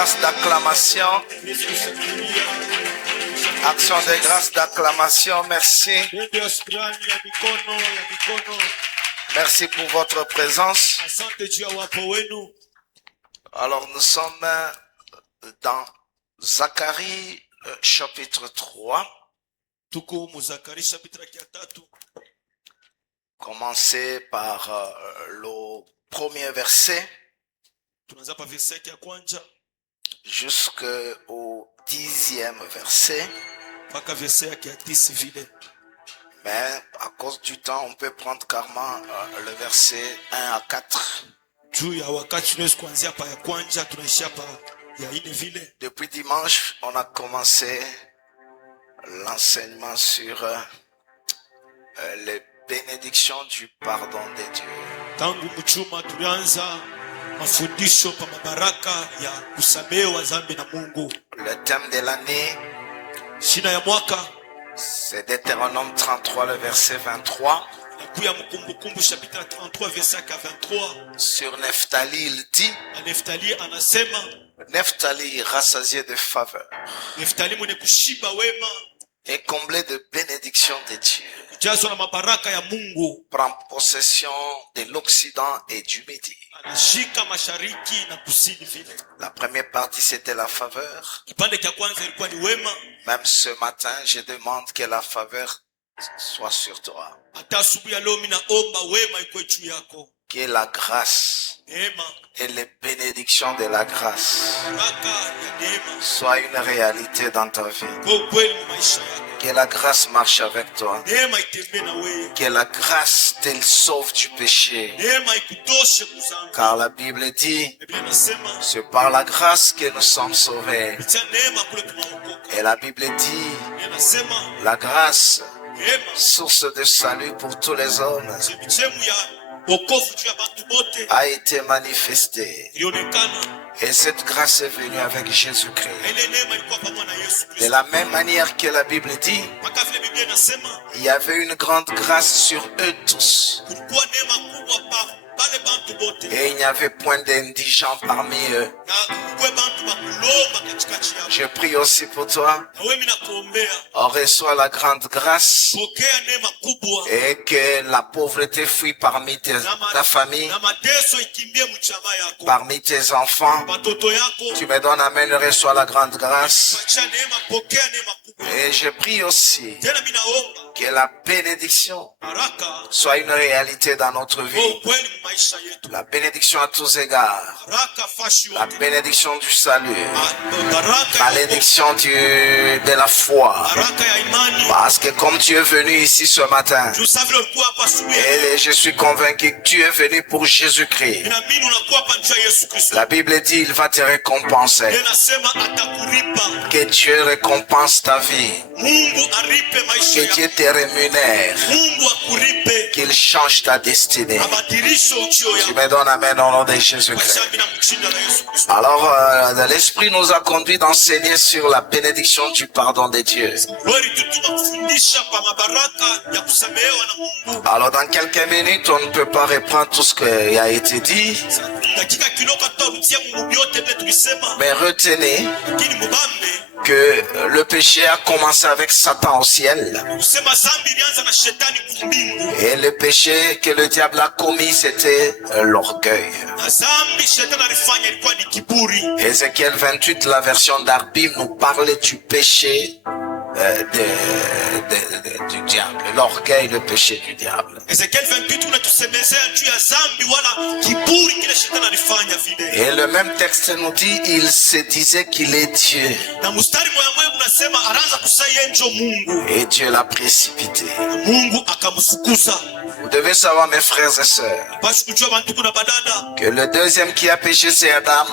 grâces d'acclamation. Action de grâces d'acclamation. Merci. Merci pour votre présence. Alors nous sommes dans Zacharie chapitre 3. Commencez par le premier verset jusqu'au 10e verset. Mais à cause du temps, on peut prendre carrément le verset 1 à 4. Depuis dimanche, on a commencé l'enseignement sur les bénédictions du pardon de Dieu. Le thème de l'année, c'est Deutéronome 33, le verset 23. Sur Nephtali, il dit: Nephtali, rassasié de faveur et comblé de bénédictions de Dieu, prend possession de l'Occident et du Midi. La première partie, c'était la faveur. Même ce matin, je demande que la faveur soit sur toi. Que la grâce et les bénédictions de la grâce soient une réalité dans ta vie. Que la grâce marche avec toi. Que la grâce te sauve du péché. Car la Bible dit: c'est par la grâce que nous sommes sauvés. Et la Bible dit: la grâce, source de salut pour tous les hommes, a été manifestée. Et cette grâce est venue avec Jésus-Christ. De la même manière que la Bible dit, il y avait une grande grâce sur eux tous. Et il n'y avait point d'indigents parmi eux. Je prie aussi pour toi. On reçoit la grande grâce et que la pauvreté fuit parmi ta famille, parmi tes enfants. Tu me donnes amen, reçois la grande grâce. Et je prie aussi que la bénédiction soit une réalité dans notre vie. La bénédiction à tous égards. La bénédiction du salut. La bénédiction de la foi. Parce que comme tu es venu ici ce matin, et je suis convaincu que tu es venu pour Jésus-Christ. La Bible dit: il va te récompenser. Que Dieu récompense ta vie. Que Dieu te rémunère. Qu'il change ta destinée. Tu me donnes amen au nom de Jésus-Christ. Alors, l'Esprit nous a conduit d'enseigner sur la bénédiction du pardon de Dieu. Alors, dans quelques minutes, on ne peut pas reprendre tout ce qui a été dit. Mais retenez que le péché a commencé avec Satan au ciel. Et le péché que le diable a commis, c'était l'orgueil. Ézéchiel 28, la version d'Arbim, nous parlait du péché du diable. L'orgueil, le péché du diable. Et le même texte nous dit: il se disait qu'il est Dieu. Et Dieu l'a précipité. Vous devez savoir, mes frères et sœurs, que le deuxième qui a péché, c'est Adam.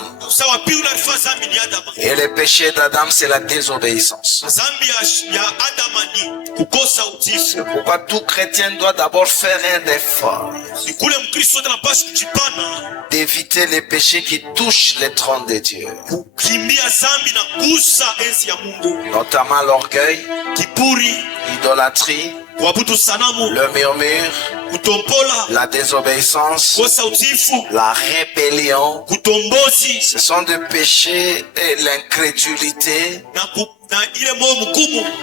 Et le péché d'Adam, c'est la désobéissance. C'est pourquoi tout chrétien doit d'abord faire un effort d'éviter les péchés qui touchent les trônes de Dieu. Notamment l'orgueil, l'idolâtrie, le murmure, la désobéissance, la rébellion. Ce sont des péchés et l'incrédulité.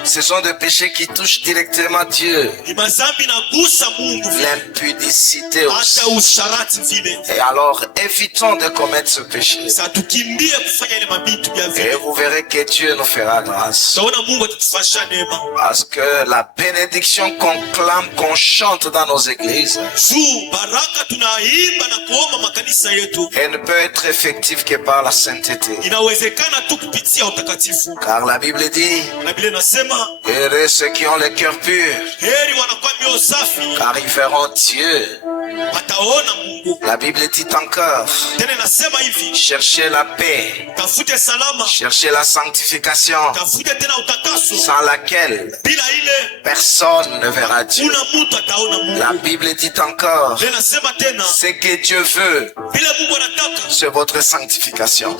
Ce sont des péchés qui touchent directement Dieu. L'impudicité aussi. Et alors, évitons de commettre ce péché. Et vous verrez que Dieu nous fera grâce. Parce que la bénédiction qu'on clame, qu'on chante dans nos églises, elle ne peut être effective que par la sainteté. Car la Bible dit, heureux ceux qui ont le cœur pur, car ils verront Dieu. La Bible dit encore, cherchez la paix, cherchez la sanctification, sans laquelle personne ne verra Dieu. La Bible dit encore, ce que Dieu veut, c'est votre sanctification.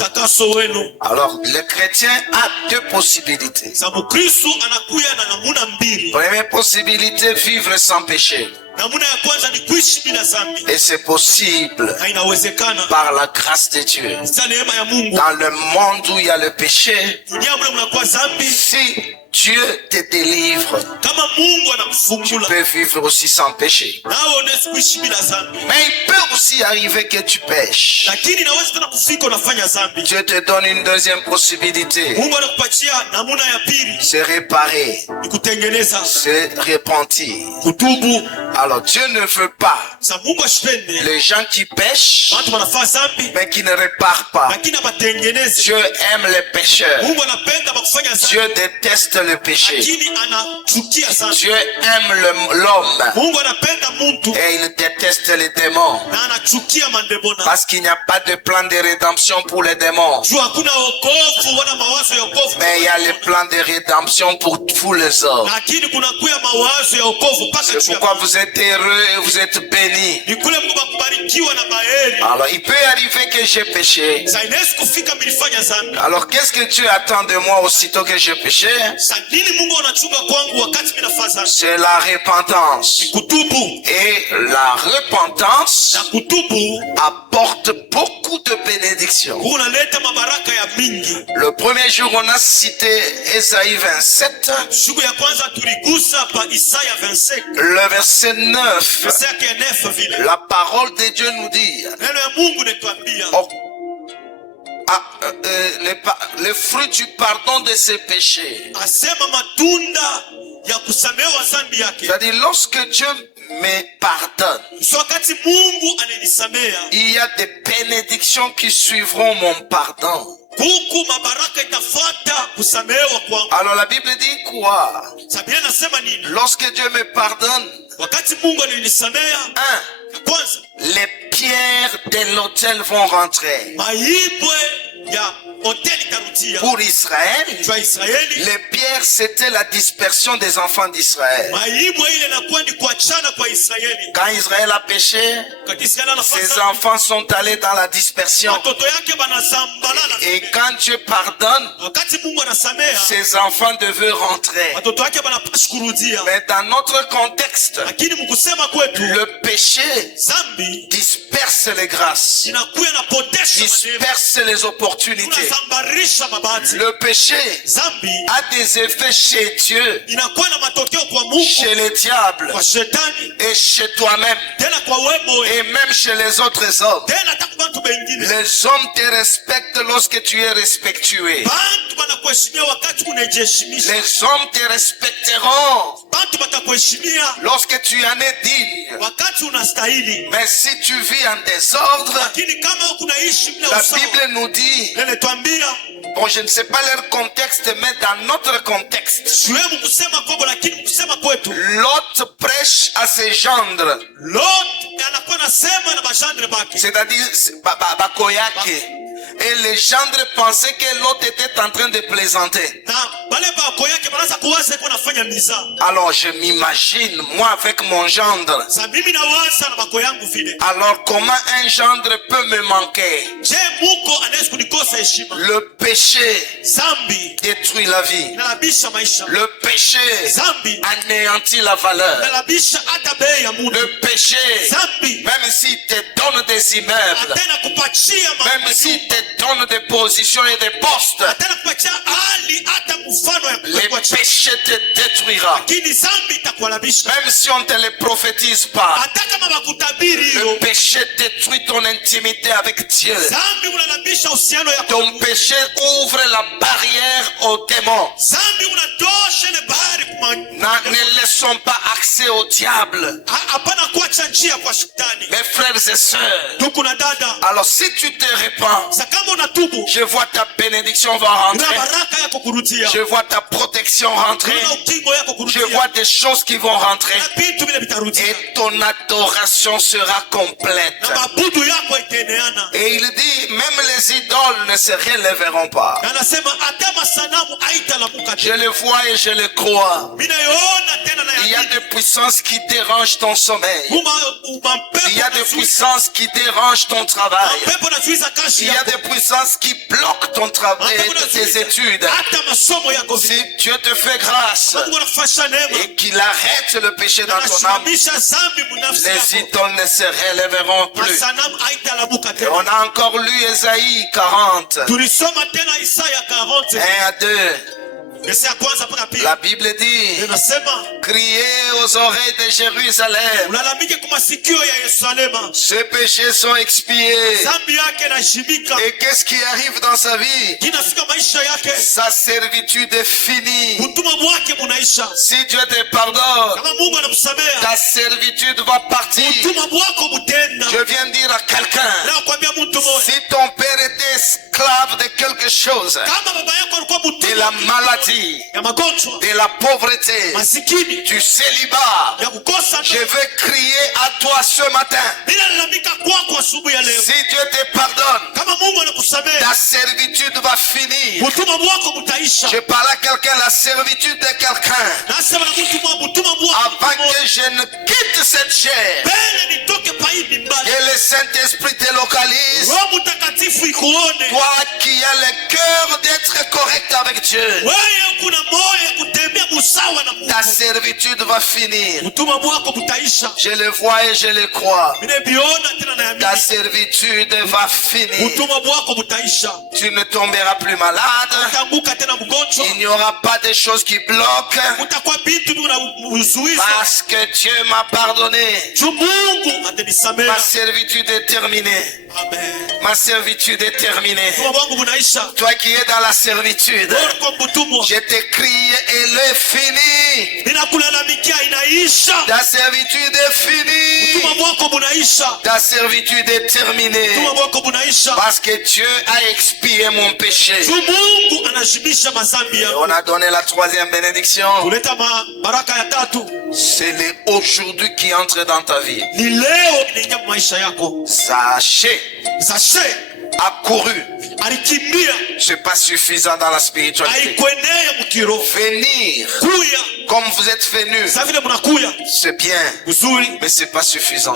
Alors, le chrétien a deux possibilités. Première possibilité, vivre sans péché. Et c'est possible par la grâce de Dieu. Dans le monde où il y a le péché, si Dieu te délivre, tu peux vivre aussi sans péché. Mais il peut aussi arriver que tu pêches. Dieu te donne une deuxième possibilité. C'est réparer, c'est repentir. Alors Dieu ne veut pas les gens qui pêchent mais qui ne réparent pas. Dieu aime les pécheurs. Dieu déteste le péché. Dieu aime l'homme et il déteste les démons, parce qu'il n'y a pas de plan de rédemption pour les démons, mais il y a le plan de rédemption pour tous les hommes. C'est pourquoi vous êtes heureux et vous êtes bénis. Alors il peut arriver que j'ai péché. Alors qu'est-ce que Dieu attend de moi aussitôt que j'ai péché? C'est la repentance. Et la repentance apporte beaucoup de bénédictions. Le premier jour, on a cité Ésaïe 27. Le verset 9. La parole de Dieu nous dit, le fruit du pardon de ses péchés. C'est-à-dire, lorsque Dieu me pardonne, il y a des bénédictions qui suivront mon pardon. Alors la Bible dit quoi? Lorsque Dieu me pardonne, les pierres de l'autel vont rentrer. Pour Israël, les pierres c'était la dispersion des enfants d'Israël. Quand Israël a péché, ses enfants sont allés dans la dispersion. Et quand Dieu pardonne, ses enfants devaient rentrer. Mais dans notre contexte, le péché disperse les grâces, disperse les opportunités. Le péché a des effets chez Dieu, chez le diable et chez toi-même, et même chez les autres hommes. Les hommes te respectent lorsque tu es respectué. Les hommes te respecteront lorsque tu en es digne. Mais si tu vis en désordre, la Bible nous dit, bon, je ne sais pas leur contexte, mais dans notre contexte, Lot prêche à ses gendres, c'est-à-dire Bakoyake. Et les gendres pensaient que l'autre était en train de plaisanter. Alors je m'imagine, moi avec mon gendre. Alors comment un gendre peut me manquer? Le péché détruit la vie. Le péché anéantit la valeur. Le péché, même s'il te donne des immeubles, même s'il te donne des positions et des postes, le péché te détruira. Même si on ne te le prophétise pas, le péché détruit ton intimité avec Dieu. Ton péché ouvre la barrière aux démons. Ne laissons pas accès au diable. Mes frères et sœurs, alors si tu te répands, je vois ta bénédiction va rentrer. Je vois ta protection rentrer. Je vois des choses qui vont rentrer. Et ton adoration sera complète. Et il dit, même les idoles ne se relèveront pas. Je le vois et je le crois. Il y a des puissances qui dérangent ton sommeil. Il y a des puissances qui dérangent ton travail. Il y a des puissances qui bloquent ton travail et tes études. Si Dieu te fait grâce et qu'il arrête le péché dans ton âme, les idoles ne se relèveront plus. Et on a encore lu Ésaïe 40. 1 à 2. La Bible dit, criez aux oreilles de Jérusalem. Ces péchés sont expiés. Et qu'est-ce qui arrive dans sa vie? Sa servitude est finie. Si Dieu te pardonne, ta servitude va partir. Je viens dire à quelqu'un, si ton père était esclave de quelque chose, de la maladie, de la pauvreté, du célibat, je veux crier à toi ce matin. Si Dieu te pardonne, ta servitude va finir. Je parle à quelqu'un, la servitude de quelqu'un. Avant que je ne quitte cette chair, que le Saint-Esprit te localise. Toi qui as le cœur d'être correct avec Dieu, ta servitude va finir. Je le vois et je le crois. Ta servitude va finir. Tu ne tomberas plus malade. Il n'y aura pas de choses qui bloquent. Parce que Dieu m'a pardonné. Ma servitude est terminée. Ma servitude est terminée. Toi qui es dans la servitude, je te crie, elle est finie. Ta servitude est finie. Ta servitude est terminée. Parce que Dieu a expié mon péché. Et on a donné la troisième bénédiction. C'est le aujourd'hui qui entre dans ta vie. Sachez a couru. C'est pas suffisant dans la spiritualité. Venir comme vous êtes venus, c'est bien, mais c'est pas suffisant.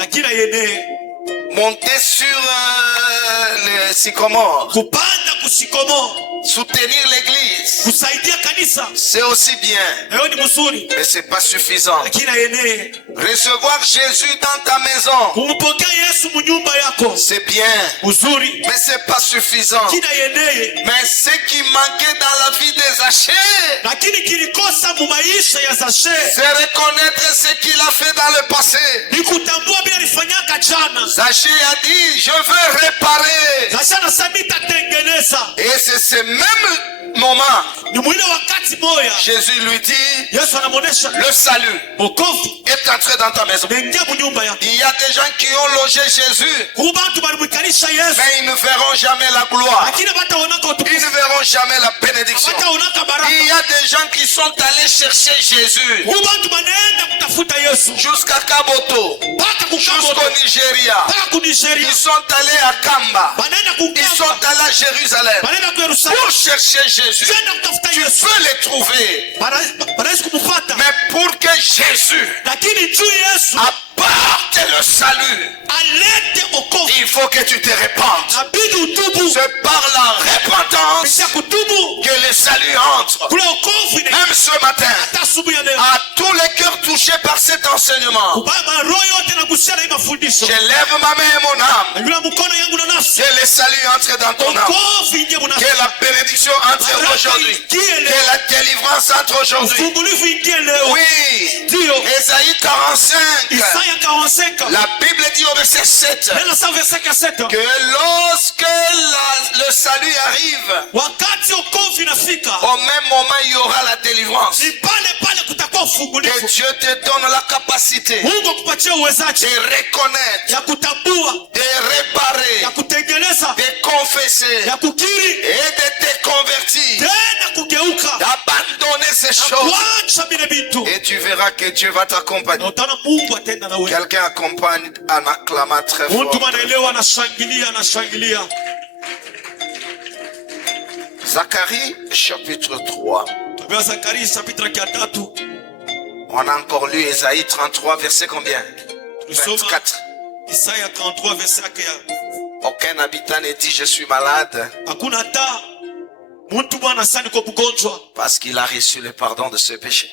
Monter sur le sycomore, soutenir l'église, c'est aussi bien, mais c'est pas suffisant. Recevoir Jésus dans ta maison, c'est bien, mais c'est pas suffisant. Mais ce qui manquait dans la vie de Zachée, c'est reconnaître ce qu'il a fait dans le passé. Zachée a dit, je veux réparer. Et c'est ce même moment, Jésus lui dit, le salut est entré dans ta maison. Il y a des gens qui ont logé Jésus, mais ils ne verront jamais la gloire. Ils ne verront jamais la bénédiction. Il y a des gens qui sont allés chercher Jésus, jusqu'à Kaboto, jusqu'au Nigeria. Ils sont allés à Kamba. Ils sont allés à Jérusalem pour chercher Jésus. Tu peux les trouver. Mais pour que Jésus apporte le salut, il faut que tu te répandes. C'est par la repentance que le salut entre. Même ce matin, à tous les cœurs touchés par cet enseignement, j'élève ma main et mon âme. Que le salut entre dans ton âme. Que la bénédiction entre aujourd'hui. Que la délivrance entre aujourd'hui. Oui. Ésaïe 45. La Bible dit au verset 7 que lorsque le salut arrive, au même moment il y aura la délivrance. Que Dieu te donne la capacité de reconnaître, de réparer, de confesser et de te convertir, d'abandonner ces choses. Et tu verras que Dieu va t'accompagner. Quelqu'un accompagne en acclamant très fort. Zacharie chapitre 3. On a encore lu Ésaïe 33 verset combien? 24. Aucun habitant ne dit je suis malade, parce qu'il a reçu le pardon de ses péchés.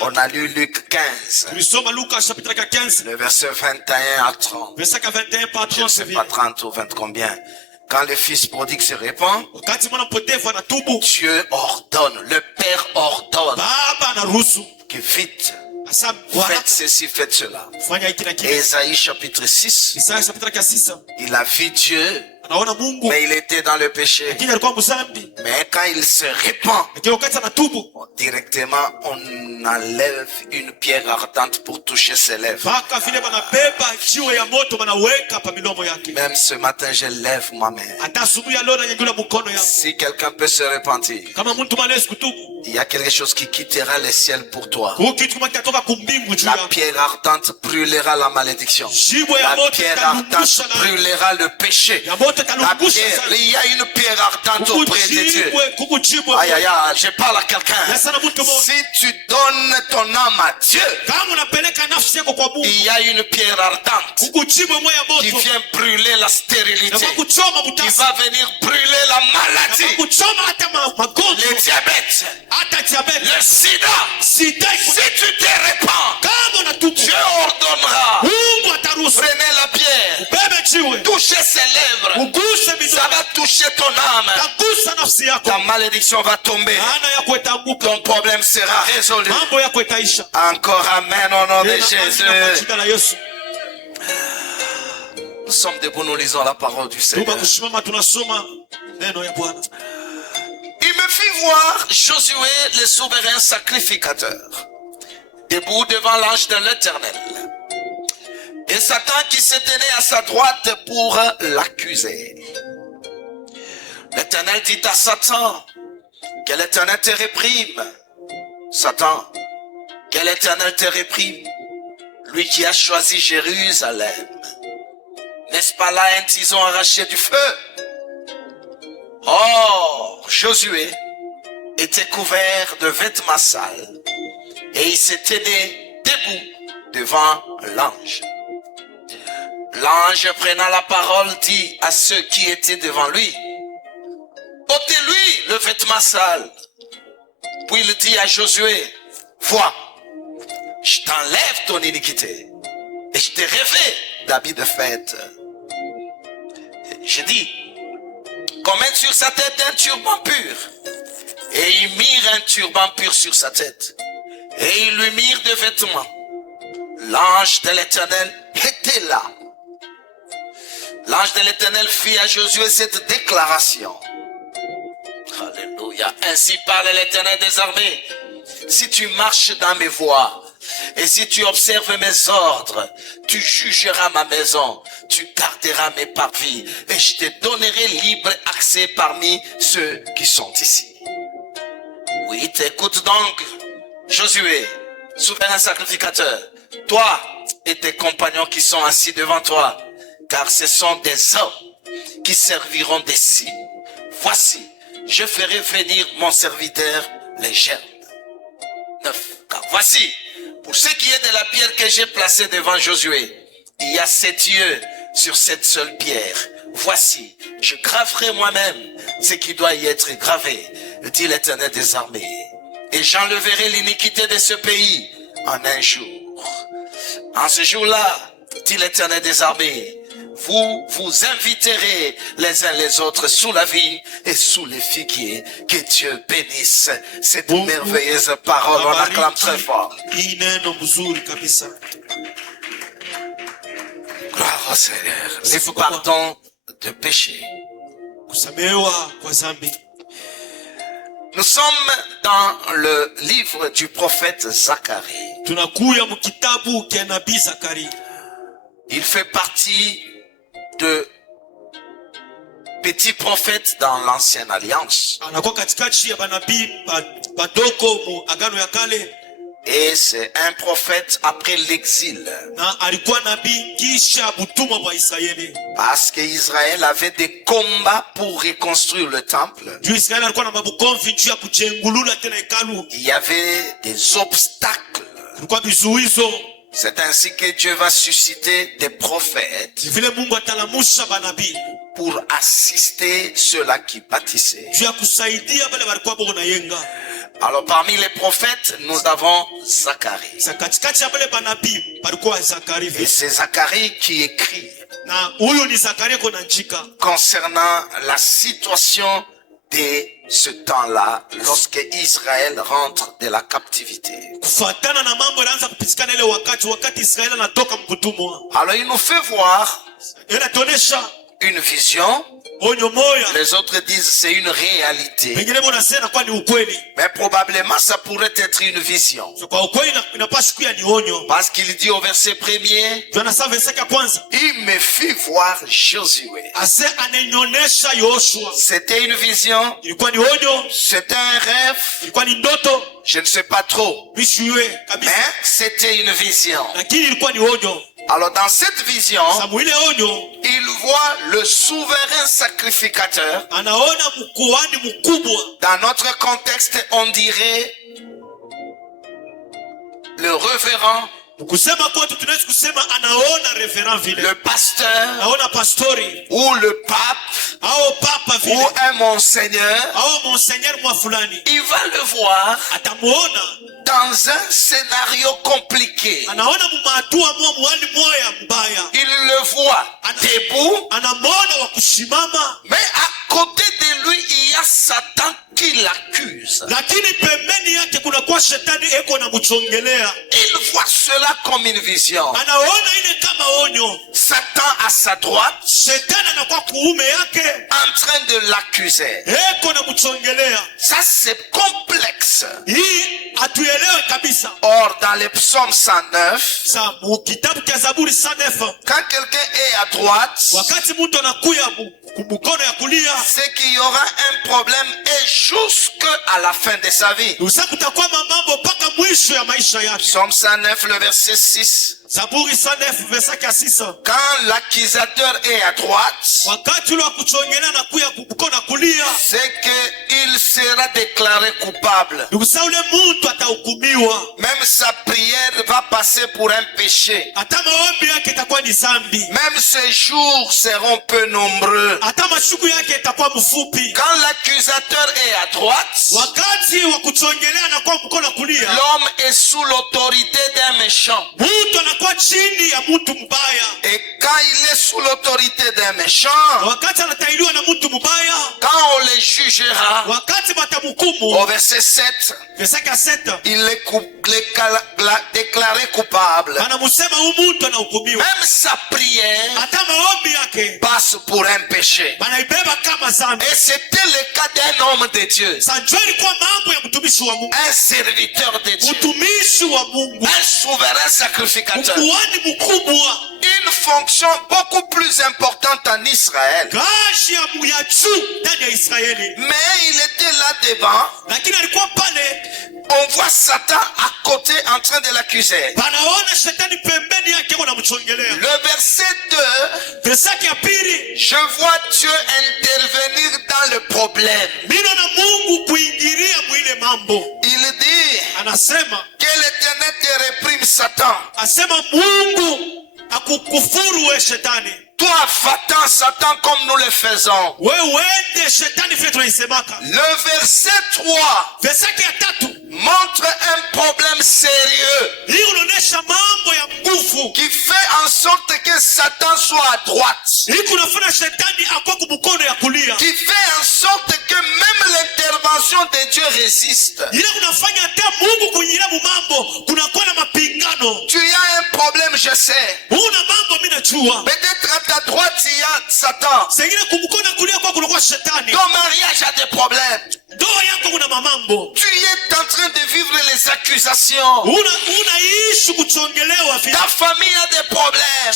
On a lu Luc 15, le verset 21 à 30. Je ne sais pas 30 ou 20 combien. Quand le fils prodigue se répand, Dieu ordonne, le Père ordonne que vite, faites ceci, faites cela. Ésaïe chapitre 6, il a vu Dieu, mais il était dans le péché. Mais quand il se répand, directement on enlève une pierre ardente pour toucher ses lèvres. Même ce matin je lève ma main. Si quelqu'un peut se repentir, il y a quelque chose qui quittera le ciel pour toi. La pierre ardente brûlera la malédiction. La pierre ardente brûlera le péché. La pierre, il y a une pierre ardente auprès de Dieu. Aïe aïe aïe, je parle à quelqu'un. Si tu donnes ton âme à Dieu, il y a une pierre ardente qui vient brûler la stérilité, qui va venir brûler la maladie, le diabète, le sida. Si tu te répands, Dieu ordonnera. Prenez la pierre, touchez ses lèvres, ça va toucher ton âme. Ta malédiction va tomber. Ton problème sera résolu. Encore amen au nom de Jésus. Nous sommes debout, nous lisons la parole du Seigneur. Il me fit voir Josué, le souverain sacrificateur, debout devant l'ange de l'Éternel. Et Satan qui se tenait à sa droite pour l'accuser. L'Éternel dit à Satan, que l'Éternel te réprime. Satan, que l'Éternel te réprime. Lui qui a choisi Jérusalem. N'est-ce pas là un tison arraché du feu? Oh, Josué était couvert de vêtements sales et il se tenait debout devant l'ange. L'ange prenant la parole dit à ceux qui étaient devant lui, ôtez-lui le vêtement sale. Puis il dit à Josué, vois, je t'enlève ton iniquité et je te revêt d'habits de fête. Je dis, qu'on mette sur sa tête un turban pur. Et ils mirent un turban pur sur sa tête. Et ils lui mirent des vêtements. L'ange de l'Éternel était là. L'ange de l'Éternel fit à Josué cette déclaration. Alléluia. Ainsi parle l'Éternel des armées. Si tu marches dans mes voies, et si tu observes mes ordres, tu jugeras ma maison, tu garderas mes parvis, et je te donnerai libre accès parmi ceux qui sont ici. Oui, t'écoute donc, Josué, souverain sacrificateur, toi et tes compagnons qui sont assis devant toi, car ce sont des hommes qui serviront des signes. Voici, je ferai venir mon serviteur les germes. 9. Car voici, pour ce qui est de la pierre que j'ai placée devant Josué, il y a 7 yeux sur cette seule pierre. Voici, je graverai moi-même ce qui doit y être gravé, dit l'Éternel des armées. Et j'enlèverai l'iniquité de ce pays en un jour. En ce jour-là, dit l'Éternel des armées, vous vous inviterez les uns les autres sous la vigne et sous les figuiers. Que Dieu bénisse cette merveilleuse parole. On acclame très fort. Gloire au Seigneur. Le pardon de péché. Nous sommes dans le livre du prophète Zacharie. Il fait partie de petits prophètes dans l'ancienne alliance. Et c'est un prophète après l'exil. Parce qu'Israël avait des combats pour reconstruire le temple. Il y avait des obstacles. C'est ainsi que Dieu va susciter des prophètes pour assister ceux-là qui bâtissaient. Alors parmi les prophètes, nous avons Zacharie. Et c'est Zacharie qui écrit concernant la situation de ce temps-là lorsque Israël rentre de la captivité. Alors il nous fait voir une vision. Les autres disent c'est une réalité. Mais probablement ça pourrait être une vision. Parce qu'il dit au verset 1er, il me fit voir Josué. C'était une vision. C'était un rêve. Je ne sais pas trop. Mais c'était une vision. Alors dans cette vision, il voit le souverain sacrificateur. Dans notre contexte, on dirait le révérend, le pasteur, ou le pape, ou un monseigneur. Il va le voir dans un scénario compliqué. Il le voit debout, mais à côté de lui, il y a Satan qui l'accuse. Il voit cela comme une vision. Satan à sa droite, en train de l'accuser. Ça c'est complexe. Or dans le psaume 109, quand quelqu'un est à droite, c'est qu'il y aura un problème et jusqu'à la fin de sa vie. Psaume 109, le verset 6. Quand l'accusateur est à droite, c'est qu'il sera déclaré coupable. Même sa prière va passer pour un péché. Même ses jours seront peu nombreux. Quand l'accusateur est à droite, l'homme est sous l'autorité d'un méchant. Et quand il est sous l'autorité d'un méchant, quand on les jugera, au verset 7, il est déclaré coupable. Même sa prière passe pour un péché. Et c'était le cas d'un homme de Dieu, un serviteur de Dieu, un souverain sacrificateur. Une fonction beaucoup plus importante en Israël. Mais il était là devant. On voit Satan à côté en train de l'accuser. Le verset 2, je vois Dieu intervenir dans le problème. Il dit que l'Éternel te réprime, Satan. Toi, va-t'en, Satan, comme nous le faisons. Le verset 3 montre un problème sérieux qui fait en sorte que Satan soit à droite, qui fait en sorte que même l'intervention de Dieu résiste. Tu as un problème, je sais. Peut-être à ta droite il y a Satan. Ton mariage a des problèmes. Tu es en train de vivre les accusations. Ta famille a des problèmes.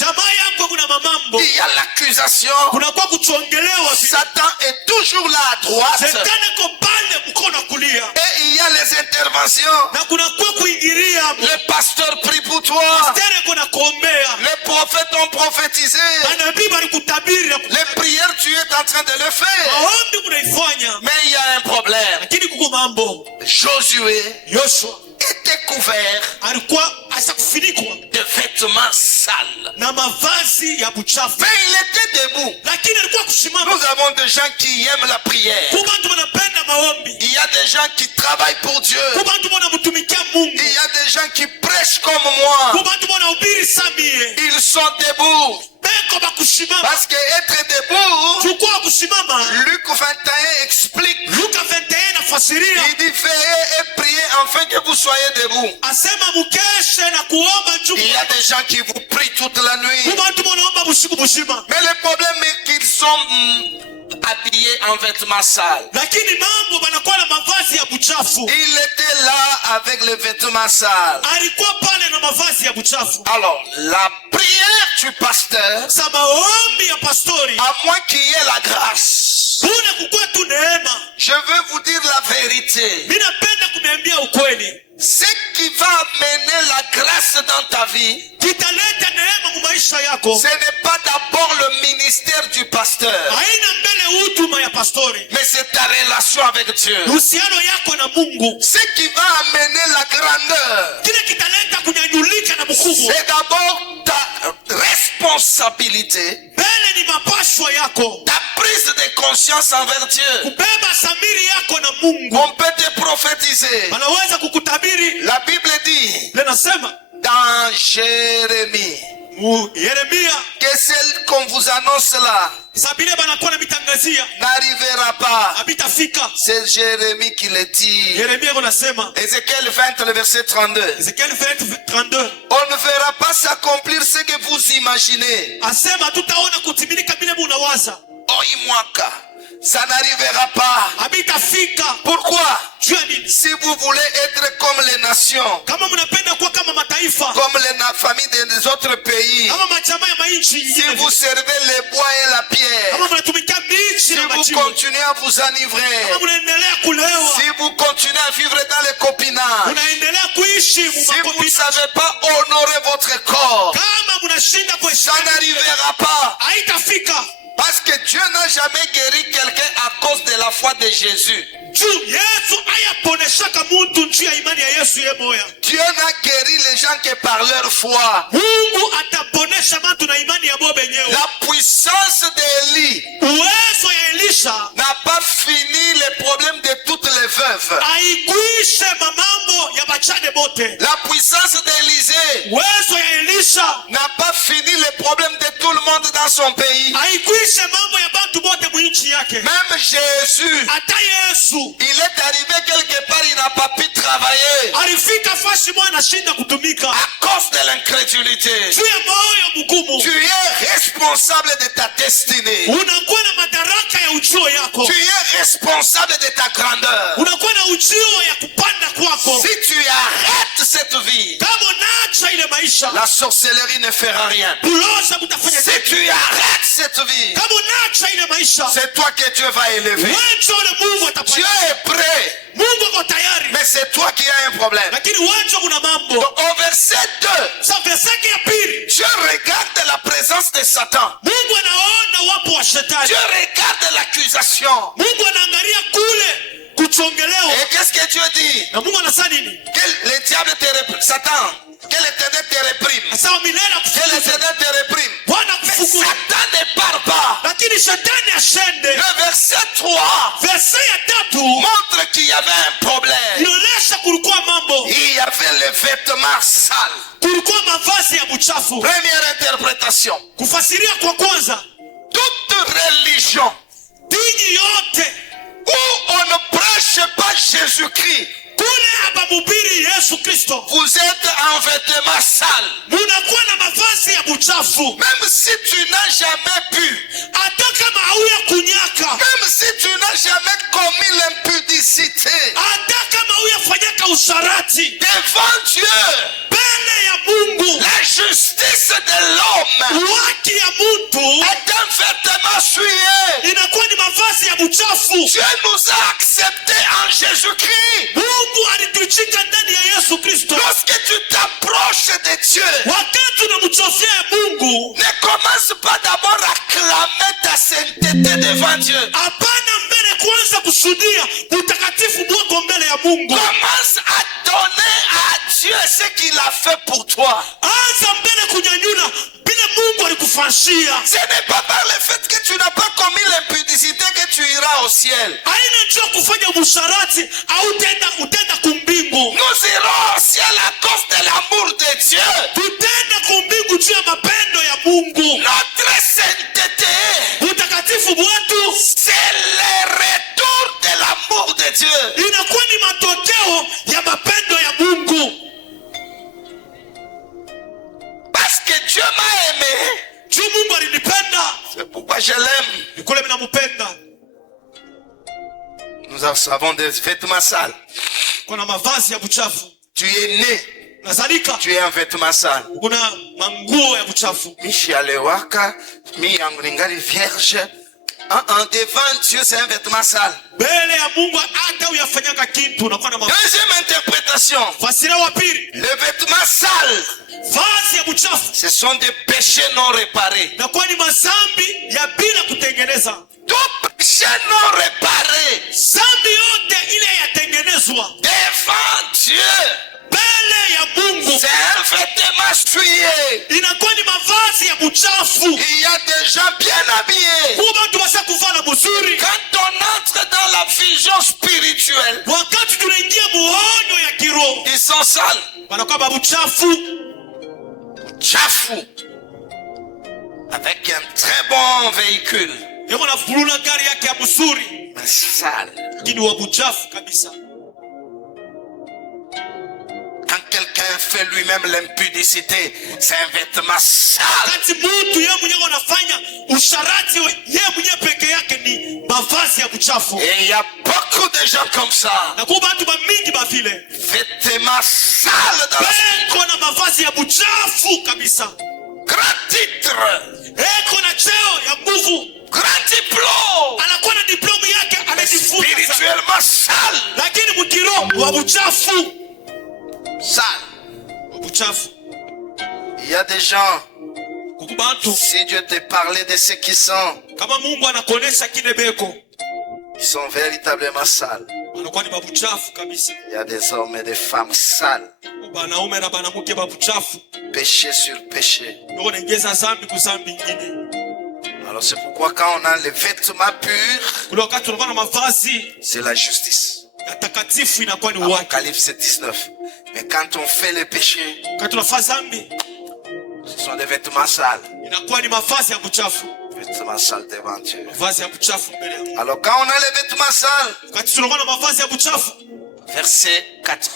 Il y a l'accusation. Satan est toujours là à droite. Et il y a les interventions. Les pasteurs prient pour toi. Les prophètes ont prophétisé. Les prières, tu es en train de le faire. Mais il y a un problème. Josué était couvert de vêtements sales. Mais il était debout. Nous avons des gens qui aiment la prière. Il y a des gens qui travaillent pour Dieu. Il y a des gens qui prêchent comme moi. Ils sont debout. Parce que être debout, Luc 21 explique. Il dit veillez et priez afin que vous soyez debout. Il y a des gens qui vous prient toute la nuit. Mais le problème est qu'ils sont habillés en vêtements sales. Il était là avec les vêtements sales. Alors, la prière du pasteur, à moins qu'il y ait la grâce, je veux vous dire la vérité. Ce qui va amener la grâce dans ta vie, ce n'est pas d'abord le ministère du pasteur, mais c'est ta relation avec Dieu. Ce qui va amener la grandeur, c'est d'abord ta responsabilité, ta prise de conscience envers Dieu. On peut te prophétiser. La Bible dit dans Jérémie que celle qu'on vous annonce là n'arrivera pas. C'est Jérémie qui le dit. Ézéchiel 20, le verset 32. On ne verra pas s'accomplir ce que vous imaginez. Ça n'arrivera pas. Pourquoi? Si vous voulez être comme les nations, comme les familles des autres pays, si vous servez les bois et la pierre, si vous continuez à vous enivrer, si vous continuez à vivre dans les copinages, si vous ne savez pas honorer votre corps, ça n'arrivera pas. Parce que Dieu n'a jamais guéri quelqu'un à cause de la foi de Jésus. Dieu n'a guéri les gens que par leur foi. La puissance d'Élie n'a pas fini les problèmes de toutes les veuves. La puissance d'Élisée n'a pas fini les problèmes de tout le monde dans son pays. Même Jésus, il est arrivé quelque part, il n'a pas pu travailler à cause de l'incrédulité. Tu es responsable de ta destinée. Tu es responsable de ta grandeur. Si tu arrêtes cette vie, la sorcellerie ne fera rien. Si tu arrêtes cette vie, c'est toi que Dieu va élever. Dieu est prêt, mais c'est toi qui as un problème. Donc, au verset 2, Dieu regarde la présence de Satan. Dieu regarde l'accusation. Et qu'est-ce que Dieu dit? Que le diable te réprime, Satan, que l'Éternel te réprime. Que l'Éternel te réprime. Mais Satan ne part pas. Le verset 3 montre qu'il y avait un problème. Il y avait le vêtement sale. Première interprétation. Toute religion où on ne prêche pas Jésus-Christ, vous êtes en vêtements sales. Même si tu n'as jamais bu, même si tu n'as jamais commis l'impudicité, devant Dieu, la justice de l'homme est un vêtement souillé. Dieu nous a acceptés en Jésus-Christ. Lorsque tu t'approches de Dieu, ne commence pas d'abord à clamer ta sainteté devant Dieu. Commence à donner à Dieu ce qu'il a fait pour toi. Ce n'est pas par le fait que tu n'as pas commis l'impudicité que tu iras au ciel. Nous irons au ciel à cause de l'amour de Dieu. Notre sainteté, c'est le retour de l'amour de Dieu. Parce que Dieu m'a aimé, c'est pourquoi je l'aime. Nous avons des vêtements sales. Tu es né, tu es un vêtement sale. Michialewaka, mi yangulingali vierge. Devant Dieu, c'est un vêtement sale. Deuxième interprétation. Le vêtement sale, ce sont des péchés non réparés. Tout péché non réparé devant Dieu, c'est un vêtement souillé. Il y a des gens bien habillés. Quand on entre dans la vision spirituelle, ils sont sales. Chafou. Avec un très bon véhicule. Mais sale. Quand quelqu'un fait lui-même l'impudicité, c'est un vêtement sale. Et il y a beaucoup de gens comme ça. Vêtements sales dans la vie. Grand titre. Grand diplôme. Mais spirituellement sale. Sale. Il y a des gens, si Dieu te parlait de ceux qui sont, ils sont véritablement sales. Il y a des hommes et des femmes sales. Péché sur péché. Alors c'est pourquoi quand on a les vêtements purs, c'est la justice. Apocalypse 19. Mais quand on fait le péché, ce sont des vêtements sales. Vêtements sales devant Dieu. Alors quand on a les vêtements sales, verset 4.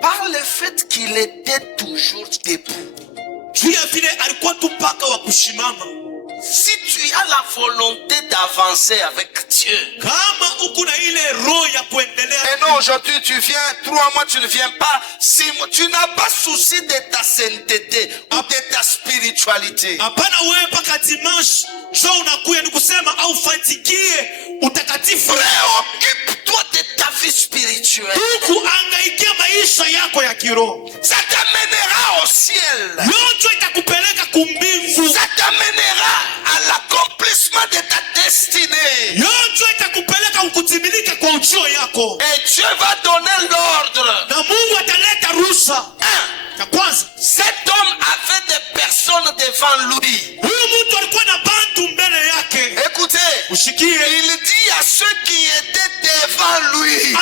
Par le fait qu'il était toujours debout. Si tu as la volonté d'avancer avec Dieu, Dieu. Et non, aujourd'hui tu viens, 3 mois tu ne viens pas, 6 mois, tu n'as pas souci de ta sainteté ou de ta spiritualité. Préoccupe-toi de ta vie spirituelle. Ça t'amènera au ciel. Ça t'amènera à l'accomplissement de ta destinée. Et Dieu va donner l'ordre. Cet homme avait des personnes devant lui. Écoutez, il dit à ceux qui étaient devant lui,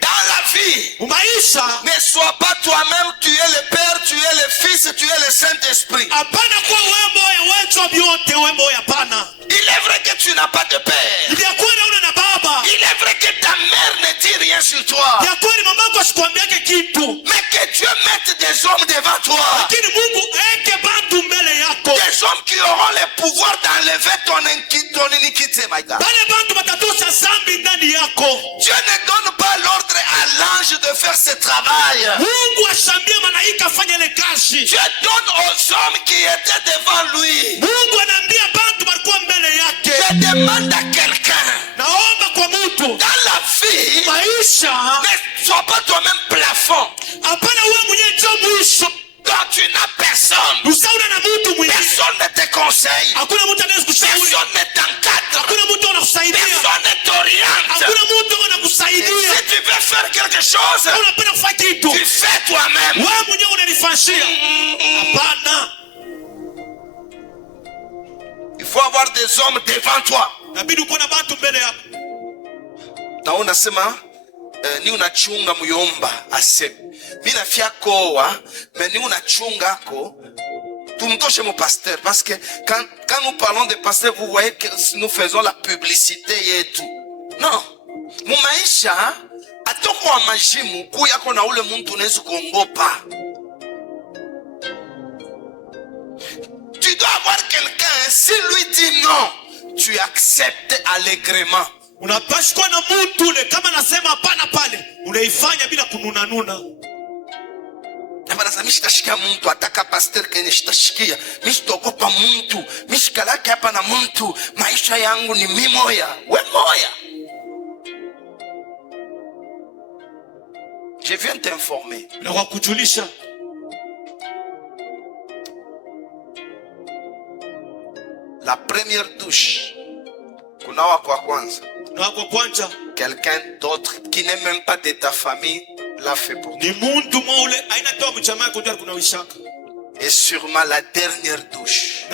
dans la vie, ne sois pas toi-même, tu es le Père, tu es le Fils, tu es le Saint-Esprit. Il est vrai que tu n'as pas de père. Il est vrai que ta mère ne dit rien sur toi. Mais que Dieu mette des hommes devant toi. Des hommes qui auront le pouvoir d'enlever ton iniquité, my God. Dieu ne donne pas l'ordre à l'ange de faire ce travail. Dieu donne aux hommes qui étaient devant lui. Je demande à quelqu'un, dans la vie, ne sois pas toi-même plafond. Quand tu n'as personne, personne ne te conseille, personne ne t'encadre, personne ne t'oriente. Et si tu veux faire quelque chose, tu fais toi-même. Il faut avoir des hommes devant toi. Naona sema ni unachunga muyomba aseme mina fiakoa mais ni unachunga ko tumtoshe mon pasteur parce que quand nous parlons de pasteur vous voyez que nous faisons la publicité et tout. Non, mu maisha atoko wa majimu kuya kona ule muntu unaweza kuongopa. Tu dois avoir quelqu'un, si lui dit non, tu acceptes allègrement. Unapashwa na mtu ule kama nasema hapana pale unaifanya bila kununa. Nabana mishitashika mtu ataka pastor kenye shitashikia. Mishitokopa mtu, mishikalake hapa na mtu. Maisha yangu ni mimoya, we moya. Je viens t'informer. Na wakujulisha. La première douche. Kunawa kwa kwanza. Quelqu'un d'autre qui n'est même pas de ta famille l'a fait pour toi. Et sûrement la dernière douche,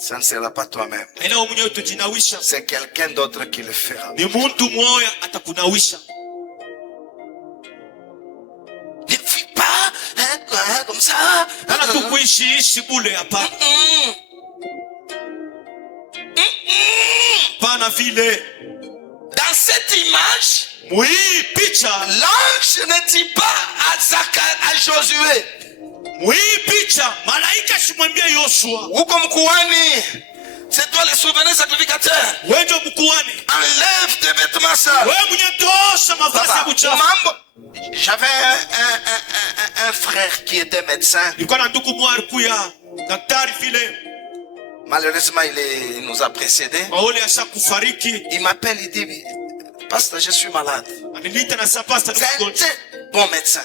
ça ne sera pas toi-même. C'est quelqu'un d'autre qui le fera. Ne vis pas comme ça. Dans cette image, l'ange ne dit pas à Josué, c'est toi le souverain sacrificateur. Enlève tes vêtements sales. J'avais un frère qui était médecin. Malheureusement, il nous a précédés. Il m'appelle, il dit, pasteur, je suis malade. C'est bon médecin.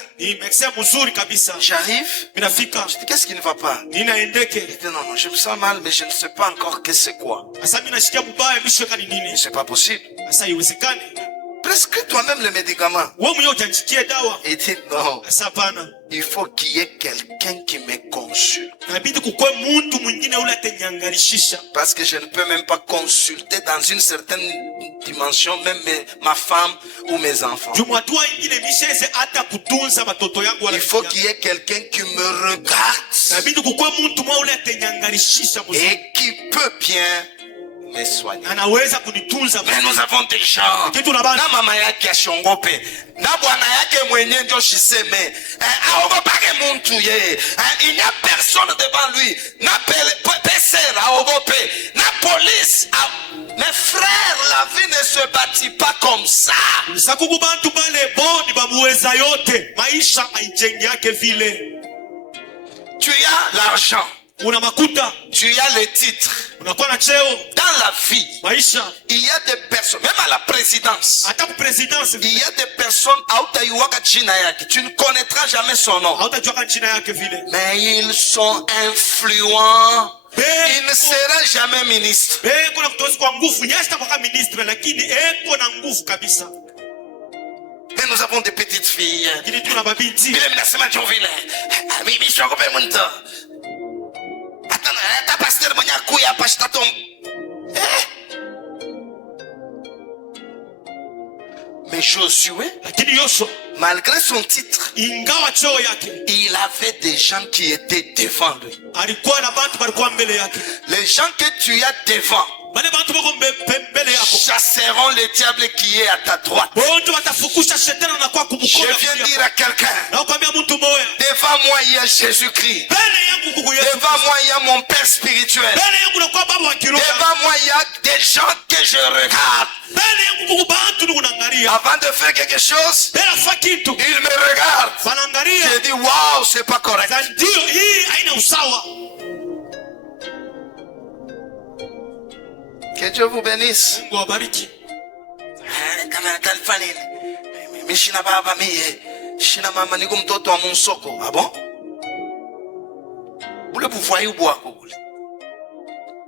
J'arrive, je dis, qu'est-ce qui ne va pas? Il dit, non, je me sens mal, mais je ne sais pas encore que c'est quoi. C'est pas possible. Prescris toi-même le médicament. Il dit non. Il faut qu'il y ait quelqu'un qui me consulte. Parce que je ne peux même pas consulter dans une certaine dimension, même ma femme ou mes enfants. Il faut qu'il y ait quelqu'un qui me regarde et qui peut bien me soigner. Anaweza kunitunza. Mais nous avons des gens. Na mama yake ashongope. Na bwana yake mwenye ndio shiseme. Aogopake muntu ye. Il n'y a personne devant lui. Na PCR aogope. Na police. Mes frères, la vie ne se bâtit pas comme ça. Sakubu bantu bale boni bamuweza yote. Maisha haijengi yake vile. Tu as l'argent. Una makuta. Tu as les titres. Unakuwa na cheo. Dans la vie, maisha, il y a des personnes, même à la présidence, hata présidence, il y a des personnes, tu ne connaîtras jamais son nom. Mais ils sont influents. Il ne sera jamais ministre. Mais nous avons des petites filles. Mais Josué, malgré son titre, il avait des gens qui étaient devant lui. Les gens que tu as devant chasseront le diable qui est à ta droite. Je viens dire à quelqu'un, devant moi il y a Jésus-Christ. Devant moi il y a mon Père spirituel. Devant moi il y a des gens que je regarde. Avant de faire quelque chose, il me regarde. Je dis waouh, c'est pas correct. Que Dieu vous bénisse. Ah bon?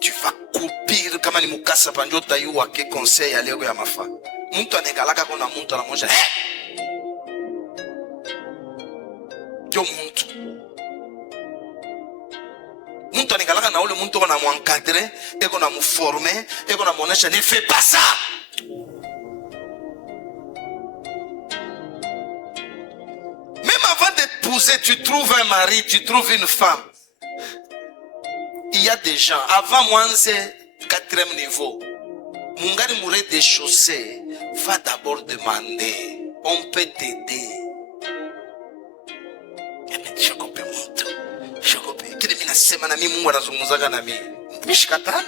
Tu vas coupir comme ni mukasa panjota yuwa ke conseil alego ya mafa. Muntu anegalaka kona muntu anamoja. Yo muntu. Muntu anegalaka na ule muntu kona mu encadrer, et kona mu former, et kona monesha, ne fais pas ça. Même avant d'épouser, tu trouves un mari, tu trouves une femme. Il y a des gens, avant moi, c'est 4e niveau. Mungari Mouré des chaussées, va d'abord demander. On peut t'aider. Je comprends mon tout. Je comprends. Qui est semana mi mungu anazungumzaga na mimi. Mishikata?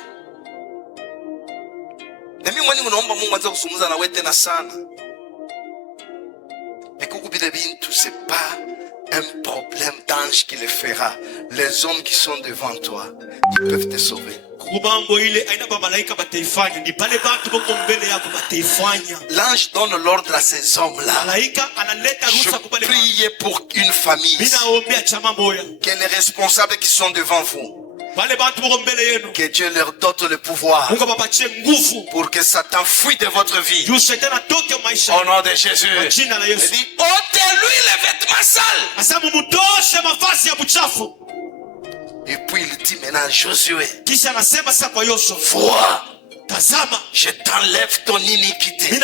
Na mimi mwani unaomba Mungu aanze kuzungumza na wewe tena sana. Ekukubile bintu c'est pas un problème d'ange qui le fera. Les hommes qui sont devant toi, ils peuvent te sauver. L'ange donne l'ordre à ces hommes-là. Je prie pour une famille. Que les responsables qui sont devant vous, que Dieu leur donne le pouvoir pour que Satan fuit de votre vie. Au nom de Jésus. Il dit, ôtez-lui les vêtements sales. Et puis il dit maintenant Josué, vois, je t'enlève ton iniquité. Aïe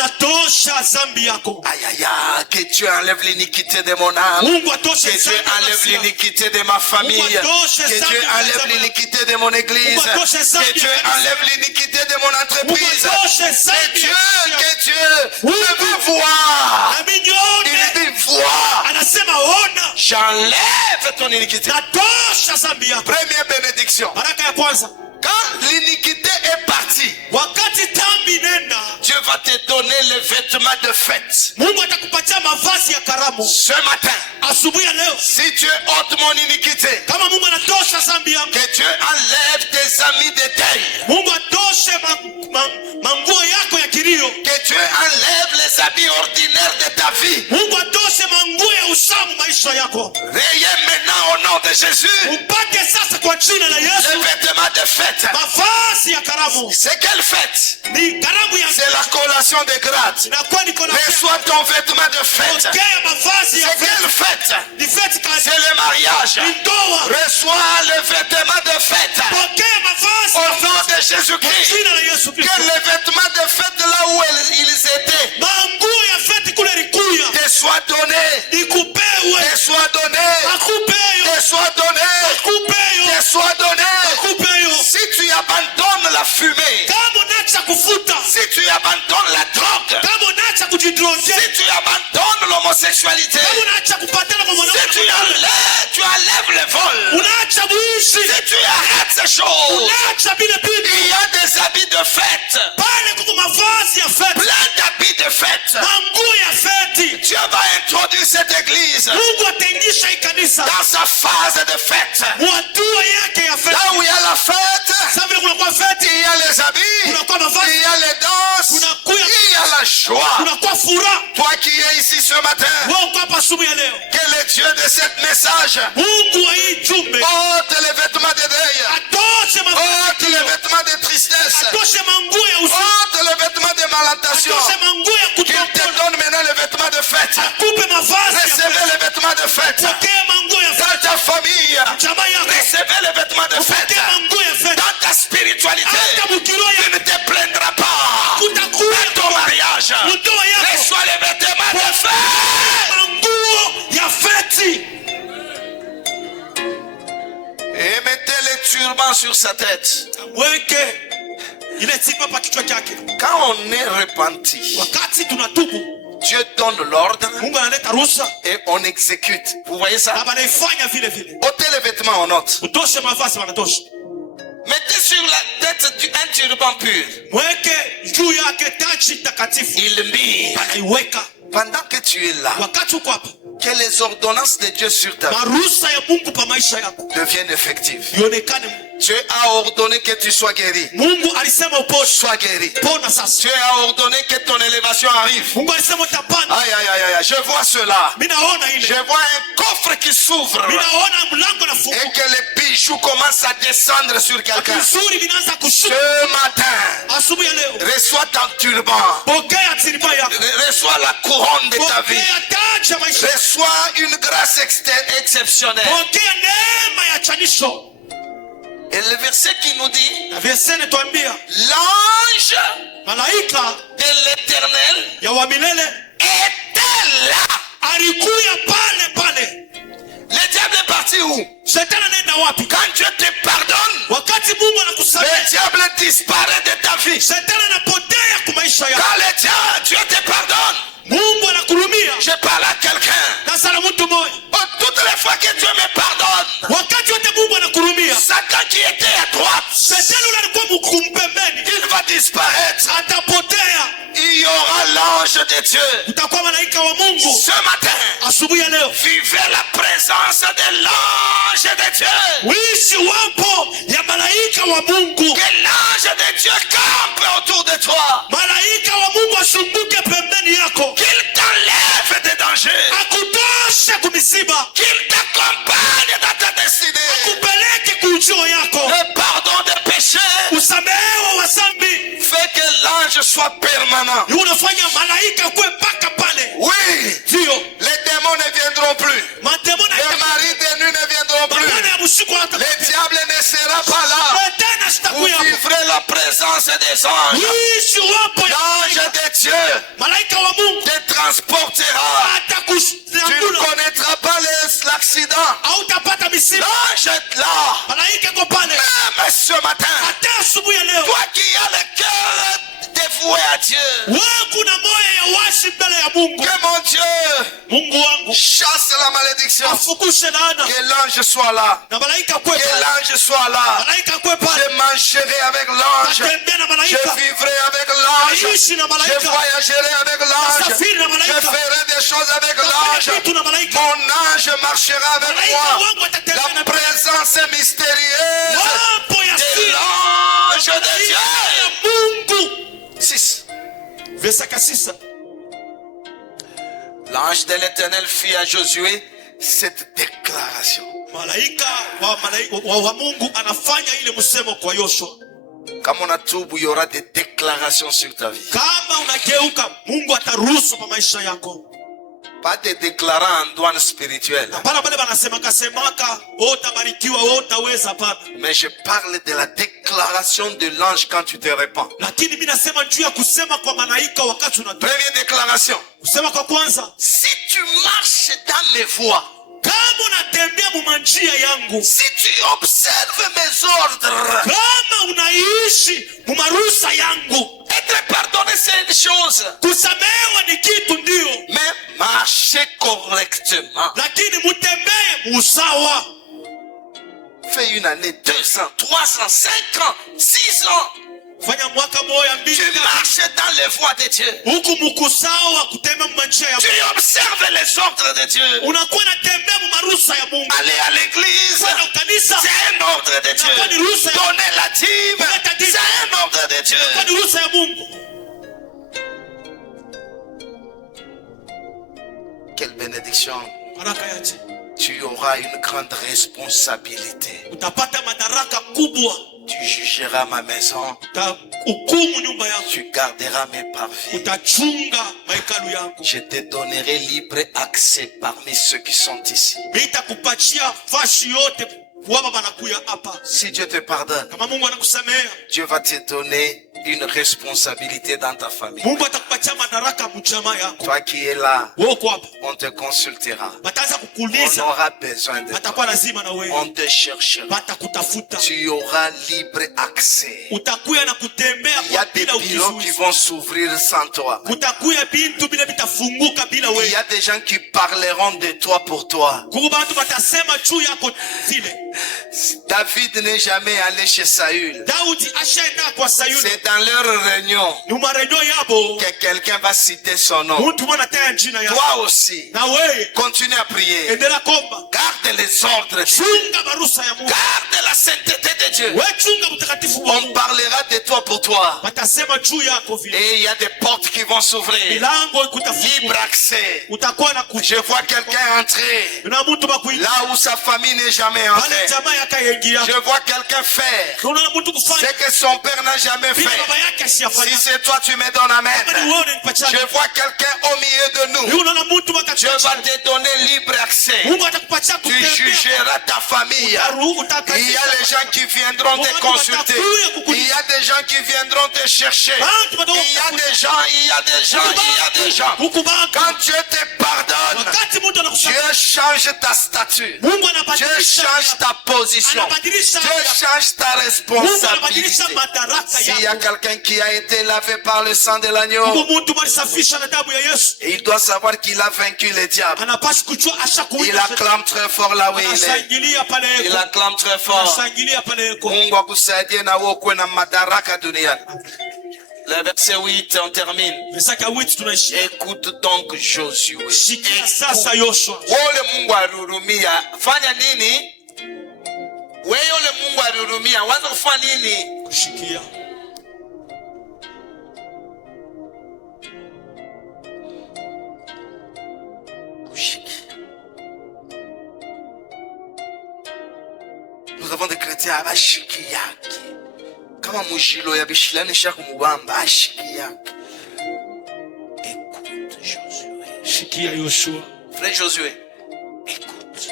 aïe aïe, que Dieu enlève l'iniquité de mon âme. Que Dieu enlève l'iniquité de ma famille. Que Dieu enlève l'iniquité de mon église. Que Dieu enlève l'iniquité de mon entreprise. Que Dieu, je veux voir. Il dit vois, j'enlève ton iniquité. Première bénédiction. Quand l'iniquité est partie, Dieu va te donner les vêtements de fête. Ce matin, si Dieu ôte mon iniquité, que Dieu enlève tes amis de deuil, que Dieu enlève les habits ordinaires de ta vie. Veillez maintenant au nom de Jésus les vêtements de fête. C'est quelle fête? C'est la collation des grades. Reçois ton vêtement de fête. C'est quelle fête? C'est le mariage. Reçois le vêtement de fête. Au nom de Jésus-Christ. Que les vêtements de fête là où ils étaient te soient donnés. Te soient donnés. Te soient donnés. Te soient donnés. Si tu abandonnes la fumée, Si tu abandonnes l'homosexualité, si tu enlèves le vol, si tu arrêtes ces choses, il y a des habits de fête, plein d'habits de fête. Dieu va introduire cette église dans sa phase de fête. Là où il y a la fête, il y a les habits, il y a les danses, il y a la joie. Toi qui es ici ce matin, quel est Dieu de ce message? Ôte les vêtements de deuil, ôte les vêtements de tristesse, ôte les vêtements de malentation. Qu'il te donne maintenant les vêtements de fête. Recevez les vêtements de fête. Dans ta famille, recevez les vêtements de fête. Dans ta spiritualité, tu ne te plaindras pas. Dans ton mariage, reçois les vêtements de fête. Et mettez les turbans sur sa tête. Quand on est repenti, Dieu donne l'ordre et on exécute. Vous voyez ça? Ôtez les vêtements en note. Mettez sur la tête un turban pur. Il mit. Pendant que tu es là, que les ordonnances de Dieu sur ta vie deviennent effectives. Dieu a ordonné que tu sois guéri. Sois guéri. Dieu a ordonné que ton élévation arrive. Aïe, aïe, aïe, aïe. Je vois cela. Je vois un coffre qui s'ouvre. Et que les bijoux commencent à descendre sur quelqu'un. Ce matin, reçois ton turban. Reçois la couronne de ta vie. Reçois une grâce exceptionnelle. Et le verset qui nous dit, l'ange de l'Éternel était là. Le diable est parti où? Quand Dieu te pardonne, le diable disparaît de ta vie. Quand Dieu te pardonne, je parle à quelqu'un. Toutes les fois que Dieu me pardonne, Satan qui était à droite, il va disparaître. Il y aura l'ange de Dieu. Ce matin, vivez la présence de l'ange de Dieu. Que l'ange de Dieu campe autour de toi. Qu'il t'enlève des dangers. Qu'il t'accompagne dans ta destinée. Le pardon des péchés fait que l'ange soit permanent. Oui, les démons ne viendront plus. Les maris de nuit ne viendront plus. Le diable ne sera pas là. Vous vivrez la présence des anges. L'ange de Dieu te transportera. Tu ne connaîtras pas l'accident. L'ange est là. Même ce matin, toi qui as le cœur dévoué à Dieu, que mon Dieu chasse la malédiction. Que l'ange soit là. Que l'ange soit là. Je marcherai avec l'ange. Je vivrai avec l'ange. Je voyagerai avec l'ange. Je ferai des choses avec l'ange. Mon ange marchera avec moi. La présence mystérieuse de l'ange de Dieu. 6. L'ange de l'Éternel fit à Josué cette déclaration. Comme on a tout, il y aura des déclarations sur ta vie. Pas de déclarants en douane spirituelle. Mais je parle de la déclaration de l'ange quand tu te répands. Première déclaration. Si tu marches dans mes voies, kama unatembea mumanjia yangu, si tu observes mes ordres, kama unaishi mumaruhusa yangu, être pardonné c'est une chose, kusamehewa ni kitu ndio, mais marcher correctement, lakini mutembee musawa. Fais une année, 2 ans, 3 ans, 5 ans, 6 ans. Fanya mwaka moja mbili. Tu marches dans les voies de Dieu. Huku mukusawa kutembea mumanjia ya Mungu. Tu observes les ordres de Dieu. Unakuwa unatembea mumaruhusa ya Mungu. Aller à l'église, c'est un ordre de Dieu. Donner la dîme, c'est un ordre de Dieu. Quelle bénédiction. Tu auras une grande responsabilité. Tu jugeras ma maison. Tu garderas mes parvis. Je te donnerai libre accès parmi ceux qui sont ici. Si Dieu te pardonne, Dieu va te donner une responsabilité dans ta famille. Toi qui es là, on te consultera. On aura besoin de toi. On te cherchera. Tu auras libre accès. Il y a des bureaux qui vont s'ouvrir sans toi. Il y a des gens qui parleront de toi pour toi. David n'est jamais allé chez Saül. C'est dans leur réunion que quelqu'un va citer son nom. Toi aussi, continue à prier. Garde les ordres de Dieu. Garde la sainteté de Dieu. On parlera de toi pour toi. Et il y a des portes qui vont s'ouvrir. Libre accès. Je vois quelqu'un entrer là où sa famille n'est jamais entrée. Je vois quelqu'un faire ce que son père n'a jamais fait. Si c'est toi, tu me donnes amen. Je vois quelqu'un au milieu de nous. Dieu va te donner libre accès. Tu jugeras ta famille. Il y a les gens qui viendront te consulter. Il y a des gens qui viendront te chercher. Il y a des gens. Quand Dieu te pardonne, Dieu change ta statue. Dieu change ta position. Dieu change ta responsabilité. S'il y a quelqu'un qui a été lavé par le sang de l'agneau, et il doit savoir qu'il a vaincu le diable. Il acclame très fort là où il est. Il acclame très fort. Mungu akusaidie na wewe kuwe na madaraka duniani. Le verset 8, on termine. Écoute donc Josué. Wole Mungu alihurumia. Fanya nini? Wewe yule Mungu alihurumia. Waza kufanya nini? Kushikia. Nous avons des chrétiens à Bashikiyaki. Kama mujilo ya bishilani shaku mubamba Ashikiyaki. Écoute Josué. Shikia Yoshua. Frère Josué, écoute.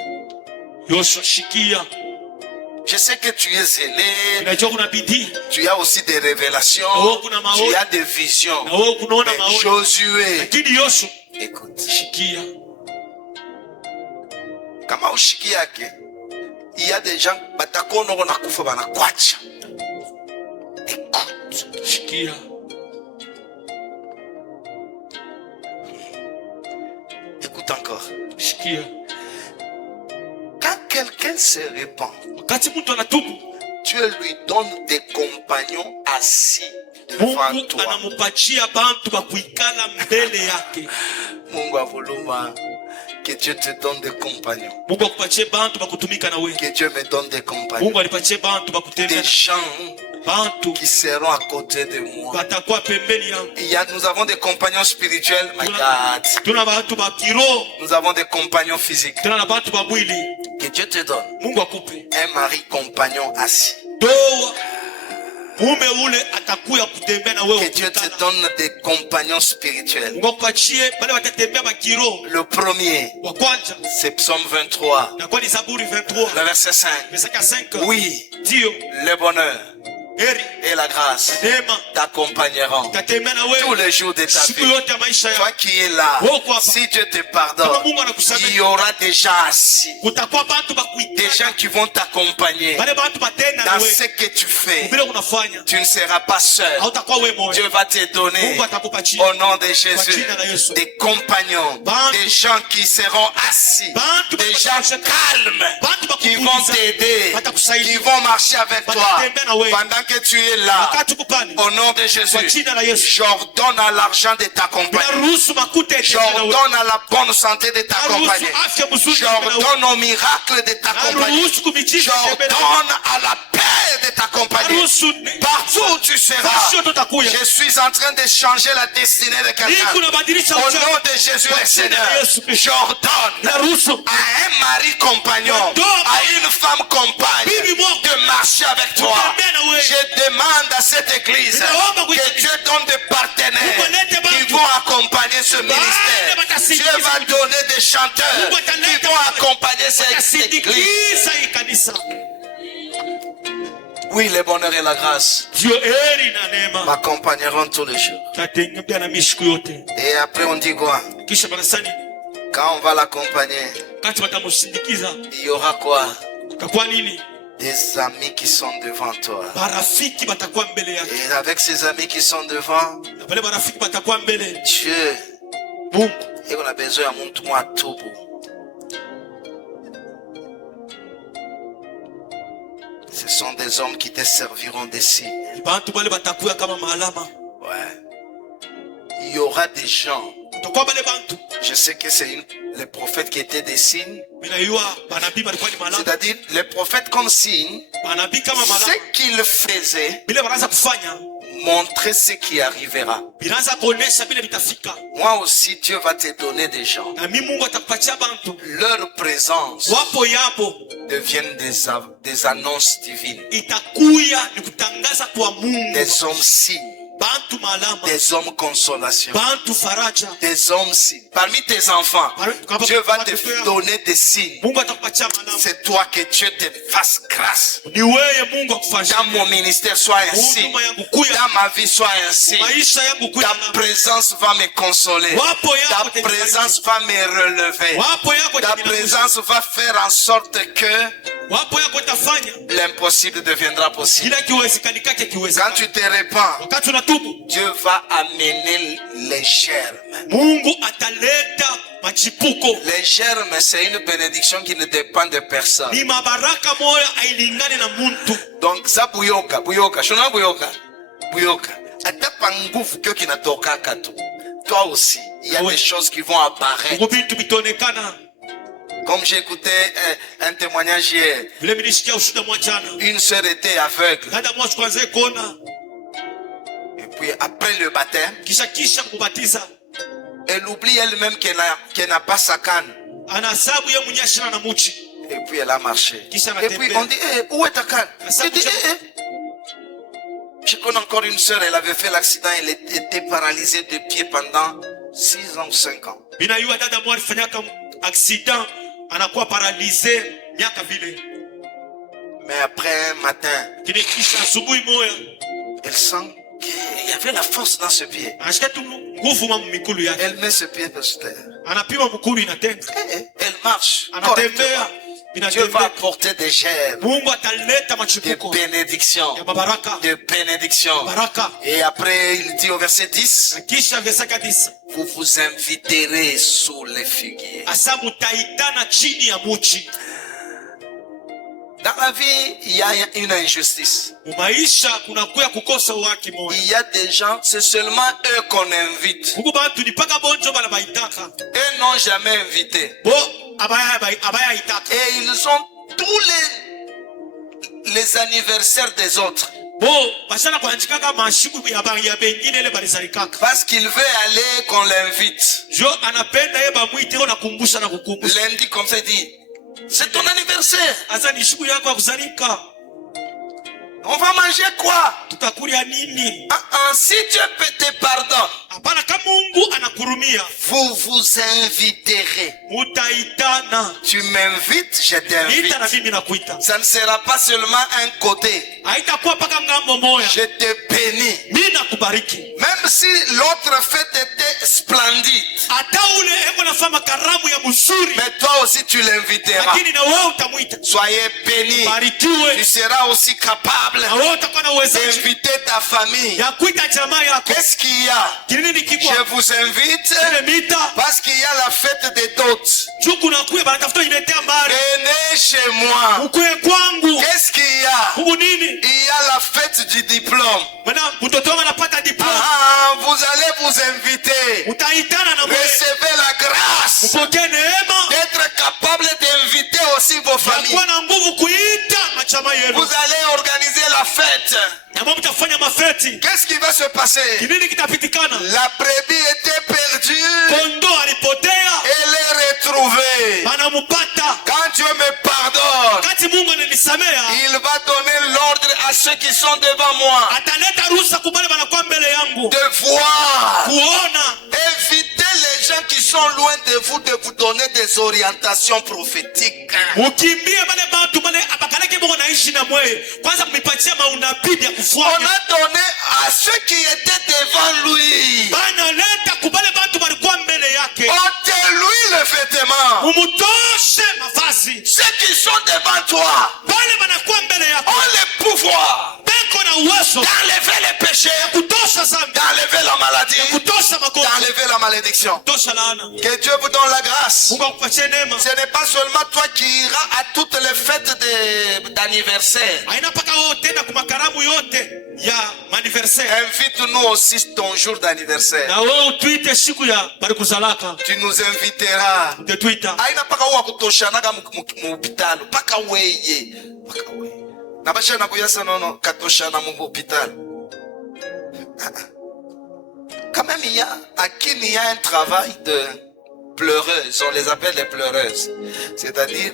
Yoshua shikia. Je sais que tu es zélé. Tu as aussi des révélations. Tu as des visions. Mais Josué, écoute. Shikia. Kama ushikiyake, il y a des gens batakono na kufa bana kwacha. Écoute. Shikia. Écoute encore. Shikia. Quand quelqu'un se répand, Dieu lui donne des compagnons assis devant toi. Mungu avuluma que Dieu te donne des compagnons. Que Dieu me donne des compagnons. Des gens qui seront à côté de moi. Nous avons des compagnons spirituels, my God. Nous avons des compagnons physiques. Que Dieu te donne un mari compagnon assis. Que Dieu te donne des compagnons spirituels. Le premier, c'est Psaume 23, le verset 5. Oui, le bonheur et la grâce t'accompagneront tous les jours de ta vie. Toi qui es là, si Dieu te pardonne, il y aura des gens assis, des gens qui vont t'accompagner dans ce que tu fais. Tu ne seras pas seul. Dieu va te donner au nom de Jésus des compagnons, des gens qui seront assis, des gens calmes qui vont t'aider, qui vont marcher avec toi pendant que tu es là. Au nom de Jésus, j'ordonne à l'argent de t'accompagner, j'ordonne à la bonne santé de t'accompagner, j'ordonne au miracle de t'accompagner, j'ordonne à la paix de t'accompagner partout où tu seras. Je suis en train de changer la destinée de quelqu'un. Au nom de Jésus le Seigneur, j'ordonne à un mari compagnon, à une femme compagne de marcher avec toi. Je demande à cette église que Dieu donne des partenaires qui vont accompagner ce ministère. Dieu va donner des chanteurs qui vont accompagner cette église. Oui, le bonheur et la grâce m'accompagneront tous les jours. Et après on dit quoi? Quand on va l'accompagner, il y aura quoi? Des amis qui sont devant toi. Et avec ces amis qui sont devant, Dieu, et on a besoin de mon tout. Ce sont des hommes qui te serviront des signes. Ouais. Il y aura des gens. Je sais que c'est les prophètes qui étaient des signes. C'est-à-dire, les prophètes comme signes, ce qu'ils faisaient montrer ce qui arrivera. Moi aussi, Dieu va te donner des gens. Leur présence deviennent des annonces divines. Des hommes signes. Des hommes consolation. Des hommes signes. Parmi tes enfants, Dieu va te donner des signes. C'est toi que Dieu te fasse grâce. Dans mon ministère, sois un signe. Dans ma vie, sois un signe. Ta présence va me consoler. Ta présence va me relever. Ta présence va faire en sorte que l'impossible deviendra possible. Quand tu te répands, Dieu va amener les germes. Les germes, c'est une bénédiction qui ne dépend de personne. Donc ça buyoka, shona buyoka. Toi aussi, il y a des choses qui vont apparaître. Comme j'ai écouté un témoignage hier, une sœur était aveugle. Et puis après le baptême, elle oublie elle-même qu'elle n'a pas sa canne. Et puis elle a marché. Et puis on dit, où est ta canne? Elle dit, Je connais encore une sœur, elle avait fait l'accident, elle était paralysée de pied pendant 6 ans ou 5 ans. Mais après un matin, elle sent qu'il y avait la force dans ce pied. Elle met ce pied sur terre. Elle marche correctement. Dieu va apporter des germes, des bénédictions, Et après, il dit au verset 10, vous vous inviterez sous les figuiers. Dans la vie, il y a une injustice. Il y a des gens, c'est seulement eux qu'on invite. Eux n'ont jamais invité. Et ils ont tous les anniversaires des autres. Parce qu'il veut aller qu'on l'invite. Lundi comme ça, il dit, c'est ton anniversaire. On va manger quoi? Tutakulia nini? Si Dieu te pardonne, Hapana, kama Mungu anakurumia, vous vous inviterez. mutaitana. Tu m'invites, je t'invite. Ita na mimi nakuita. Ça ne sera pas seulement un côté. Haitakuwa paka ngambo moya. Je te bénis. Mimi nakubariki. Même si l'autre fête était splendide, Hata ule eko nafanya karamu ya mzuri, mais toi aussi tu l'inviteras. lakini na wewe utamuita. Soyez bénis. Barikiwe. Tu seras aussi capable Na wewe utakuwa na uwezo d'inviter ta famille. ya kuita jamaa yako. Qu'est-ce qu'il y a? Kinini kikwa? Je vous invite Ile mita. parce qu'il y a la fête des dots. Juku na kuya banatafuta iletea mbari. Venez chez moi. Ukuye kwangu. Qu'est-ce qu'il y a? Hubu nini? Il y a la fête du diplôme. Mwana mtoto wangu anapata diploma. Vous allez vous inviter. Utaitana na mwe. Recevez la grâce Upokee neema. d'être capable d'inviter aussi vos familles. Kuwa na nguvu kuita machama yenu. Vous allez organiser la fête. Na mwa mtafanya mafeti. Qu'est-ce qui va se passer? Kinini kitapitikana? La brebis était perdue. Kondo alipotea. Elle est retrouvée. Banamupata. Quand Dieu me pardonne, Kati Mungu ananisamea. il va donner l'ordre à ceux qui sont devant moi Ataleta ruhusa kubale banakuwa mbele yangu. de voir. Kuona. Évitez les gens qui sont loin de vous donner des orientations prophétiques. Mukimbie bale bantu bale abakaleke boko naishi na mwe. Kwanza kumipatia maunabii ya On kufuata. a donné à ceux qui étaient devant lui. Banaleta kubale bantu balikuwa mbele yake. Ôtez lui le vêtement. Umutoshe mavazi. Ceux qui sont devant toi Bale banakuwa mbele yako. ont le pouvoir Beko na uwezo. d'enlever les péchés, Kutosha zambi. d'enlever la maladie, Kutosha magonjwa. d'enlever la malédiction. Kutosha laana. Que Dieu vous donne la grâce. Mungu akupatie neema. Ce n'est pas seulement toi qui iras à toutes les fêtes d'anniversaire. Haina paka wewe tena kwa makaramu yote ya anniversaire. Invite-nous aussi ton jour d'anniversaire. Na wewe utwite siku ya barikuzalaka. Tu nous inviteras. Utetwita. Aina paka uwa kutoshanaga muhopitalo. Paka weye. Paka weye. Nabasha nakuyasa nono katoshana muhopitalo. Quand même il y a un travail de pleureuses. On les appelle les pleureuses. C'est-à-dire,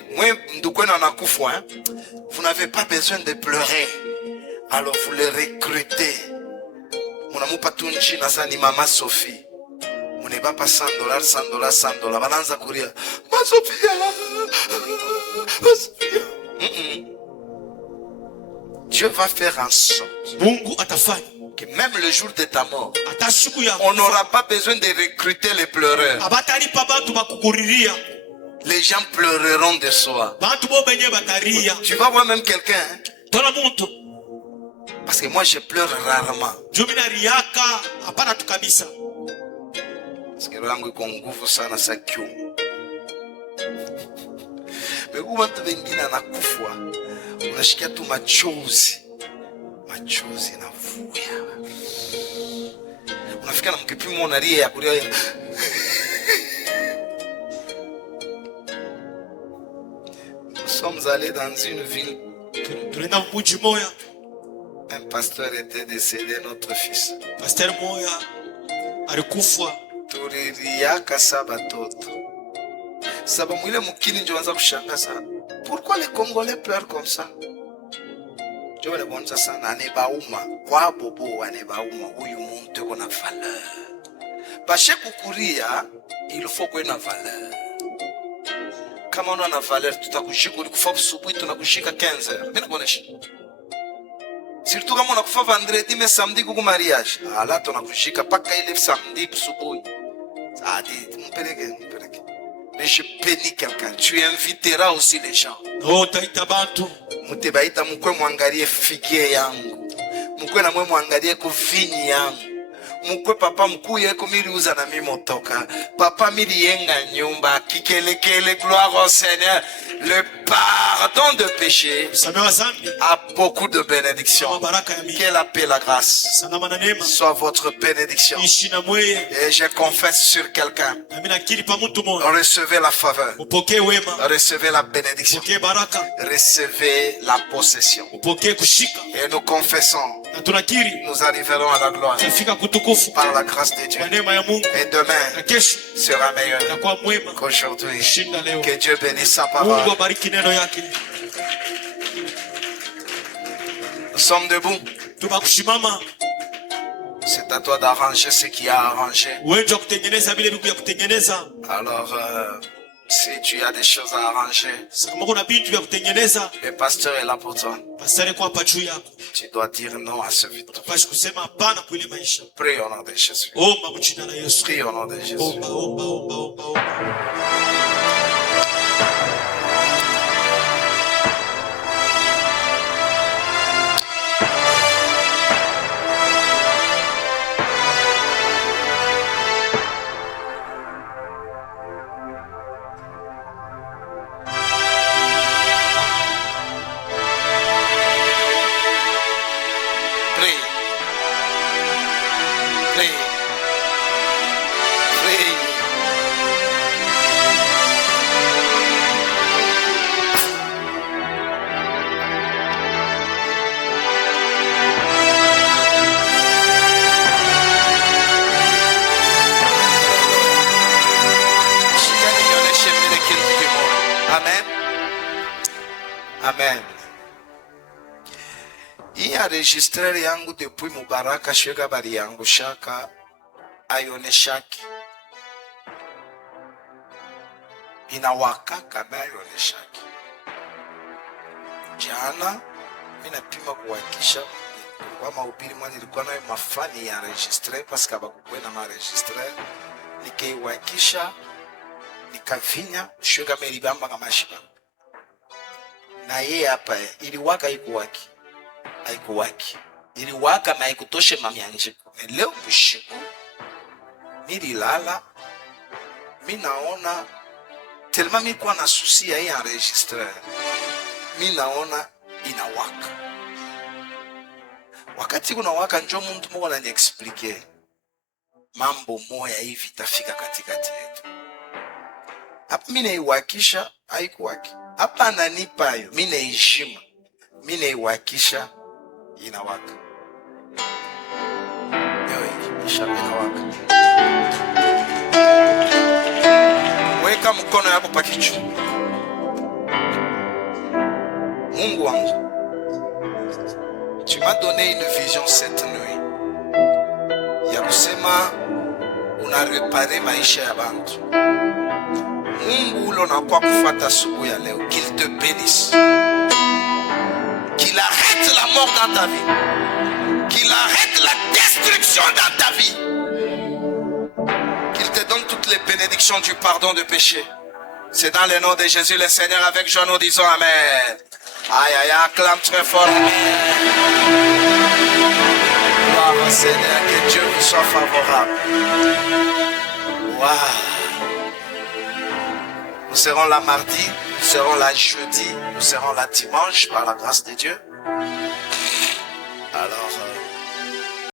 vous n'avez pas besoin de pleurer. Alors vous les recrutez. Mon amour patunji nasani mama Sophie. Mon n'est pas $100, $100. Balanza courir. Ma Sophie. Ma Sophie. Dieu va faire en sorte Mungu atafanya que même le jour de ta mort, hata siku ya on n'aura pas besoin de recruter les pleureurs. abatalipa bantu bakukuriria. Les gens pleureront de soi. Bantu bo benye bataria. Tu vas voir même quelqu'un, hein? Tona muntu. Parce que moi je pleure rarement. Jumina riaka hapana tu kabisa. Parce que rangu iko nguvu sana sa kiumu. Megu watu wengine anakufa. Unashikia tu machozi. Machozi na vuya. Unafika na mkipimo unalia ya kulia. Nous sommes allés dans une ville. Tulenda mji moya. Un pasteur était décédé, notre fils. Pasteur moya alikufa. Tuliriaka sabatoto. Saba mwile mukini njo wanza kushanga sana. Pourquoi les Congolais pleurent comme ça? Je vais le bon sana anebauma. Kwa bobo anebauma. Huyu muntu yuko na valeur. Bashe kukuria, il faut kuwe na valeur. Kama una na valeur, tutakushika ulikufa asubuhi tunakushika 15h. Mimi nakuonesha. Surtout kama unakufa vendredi mais samedi kuku mariage. Ala tunakushika paka ile samedi asubuhi. Adi mpeleke. Mais je bénis quelqu'un. Tu inviteras aussi les gens. Oh taita bantu. Mutibaita mukwe mwangalie figie yangu. Mukwe na mwe mwangalie kuvinyi yangu. Mukwe papa mkuu yeko miliuza na mimi motoka. Papa milienga nyumba. Kikelekele, gloire au Seigneur. Le pardon de péché a beaucoup de bénédictions. Que la paix, la grâce soit votre bénédiction. Et je confesse sur quelqu'un. Recevez la faveur. Recevez la bénédiction. Recevez la possession. Et nous confessons. Nous arriverons à la gloire par la grâce de Dieu. Et demain sera meilleur qu'aujourd'hui. Que Dieu bénisse sa parole. Nous sommes debout. C'est à toi d'arranger ce qui a arrangé. Alors, si tu as des choses à arranger, le pasteur est là pour toi. Tu dois dire non à ce vide. Prie au nom de Jésus. Prie au nom de Jésus. Amen. Hii registreur yangu depuis Mubaraka shweka bari yangu shaka ayoneshaki. Inawaka kama ayoneshaki. Jana mina pima kuhakisha kwa mahubiri mwana nilikuwa nayo mafani ya registreur parce que abakukwena ma registreur nikaiwakisha nikavinya shweka meribamba kama shiba. Na yeye hapa iliwaka haikuwaki iliwaka na haikutoshe mamianjiko. Leo bushiku nililala minaona tellement mikuwa na susi ya hii enregistreur, minaona inawaka. Wakati unawaka njo mtu mmoja ananiexplique mambo moya hivi tafika katikati yetu. Hapa mimi naiwakisha haikuwaki. Hapa ananipa hayo, mimi naiheshima. Mimi naiwakisha inawaka. Isha inawaka. Weka mkono yako pa kichwa. Mungu wangu, tu m'as donné une vision cette nuit. Ya kusema una réparé maisha ya bantu. Mungu ulo na kwa kufata asubuhi ya leo, qu'il te bénisse, qu'il arrête la mort dans ta vie, qu'il arrête la destruction dans ta vie, qu'il te donne toutes les bénédictions du pardon de péché. C'est dans le nom de Jésus le Seigneur, avec joie nous disons Amen. Aïe aïe, acclame très fort. Gloire au Seigneur, que Dieu vous soit favorable. Waouh. Nous serons là mardi, nous serons là jeudi, nous serons là dimanche par la grâce de Dieu. Alors,